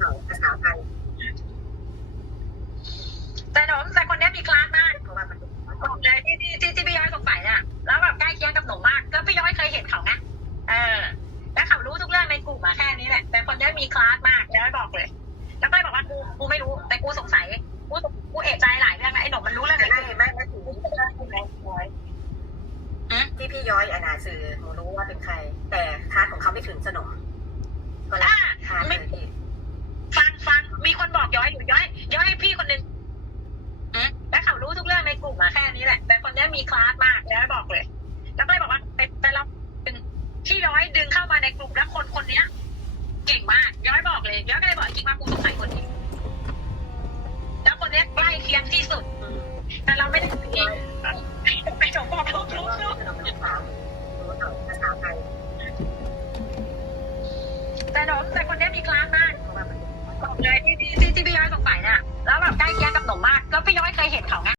หน่อยภาษาไทยแต่หนมแต่คนเนี้ยมีคลาสมากเพราะว่ามันเป็นบอกเลยที่ที่ที่ที่พี่ย้อยสงสัยน่ะแล้วแบบใกล้เคียงกับหนมมาก ก็พี่ย้อยเคยเห็นเขาไงเออ แล้วเขารู้ทุกเรื่องในกลุ่มอะแค่นี้แหละ แต่คนเนี้ยมีคลาสมากย้อยบอกเลย แล้วก็บอกว่ากูกูไม่รู้ แต่กูสงสัยกูกูเอะใจหลายเรื่องนะไอ้หนมมันรู้เรื่องไม่ไหนไม่ไม่ไม่ถึงที่พี่ย้อยอนาสื่อหนูรู้ว่าเป็นใคร แต่คลาดของเขาไม่ถึงสนม แต่หนมแต่คนเนี้ยมีคลาสมากเพราะว่ามันเป็นบอกเลยที่ที่ที่ที่พี่ย้อยสงสัยน่ะ แล้วแบบใกล้เคียงกับหนมมาก แล้วพี่ย้อยเคยเห็นเขาไง